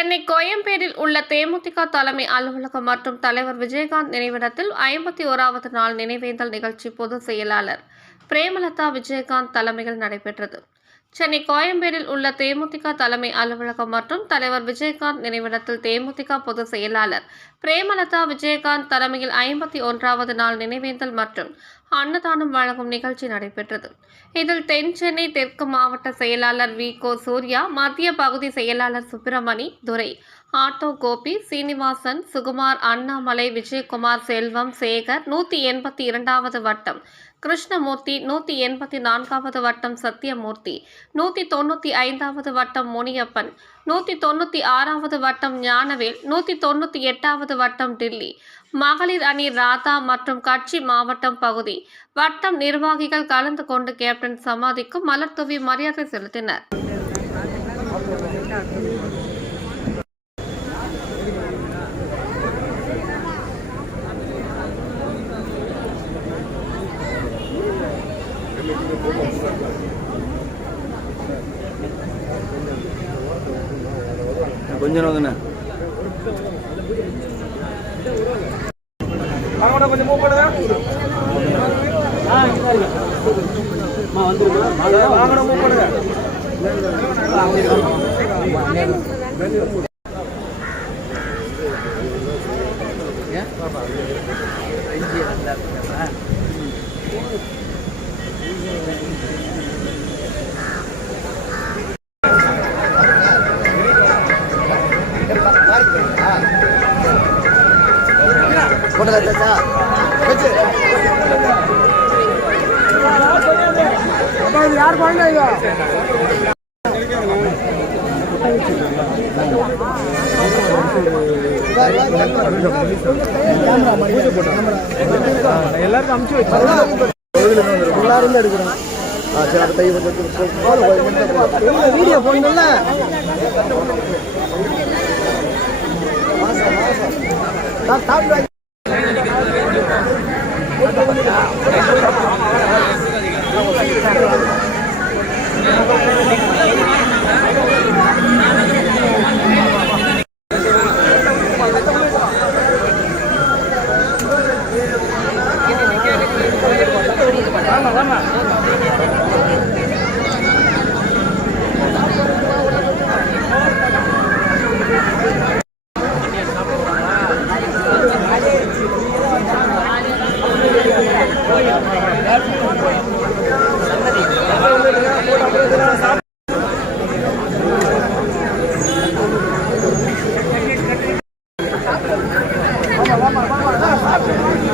சென்னை கோயம்பேடில் உள்ள தேமுதிக தலைமை அலுவலகம் மற்றும் தலைவர் விஜயகாந்த் நினைவிடத்தில் ஐம்பத்தி ஓராவது நாள் நினைவேந்தல் நிகழ்ச்சி பொதுச் செயலாளர் பிரேமலதா விஜயகாந்த் தலைமையில் நடைபெற்றது. சென்னை கோயம்பேடில் உள்ள தேமுதிக தலைமை அலுவலகம் மற்றும் தலைவர் விஜயகாந்த் நினைவிடத்தில் தேமுதிக பொதுச் செயலாளர் பிரேமலதா விஜயகாந்த் தலைமையில் ஐம்பத்தி ஒன்றாவது நாள் நினைவேந்தல் மற்றும் அன்னதானம் வழங்கும் நிகழ்ச்சி நடைபெற்றது. இதில் தென் சென்னை தெற்கு மாவட்ட செயலாளர் வி. கோ. சூர்யா மத்திய பகுதி செயலாளர் சுப்பிரமணி துரை ஆட்டோ கோபி சீனிவாசன் சுகுமார் அண்ணாமலை விஜயகுமார் செல்வம் சேகர் நூற்றி எண்பத்தி இரண்டாவது வட்டம் கிருஷ்ணமூர்த்தி நூற்றி எண்பத்தி நான்காவது வட்டம் சத்யமூர்த்தி நூற்றி தொண்ணூற்றி ஐந்தாவது வட்டம் முனியப்பன் நூற்றி தொண்ணூற்றி ஆறாவது வட்டம் ஞானவேல் நூற்றி தொண்ணூற்றி எட்டாவது வட்டம் டில்லி மகளிர் அணி ராதா மற்றும் கட்சி மாவட்டம் பகுதி. வட்டம் நிர்வாகிகள் கலந்து கொண்டு கேப்டன் சமாதிக்கு மலர் தூவி மரியாதை செலுத்தினர். கொஞ்சம் வாங்கடா கொஞ்சம் மூவ் பண்ணுங்க. வாங்கடா மூவ் பண்ணுங்க. யார் குழந்தை இது எல்லாருக்கும் அமுச்சு வச்சு எல்லாரும் தான் எடுக்கிறோம் வீடியோ போனல சாப்பிட்டு Thank you.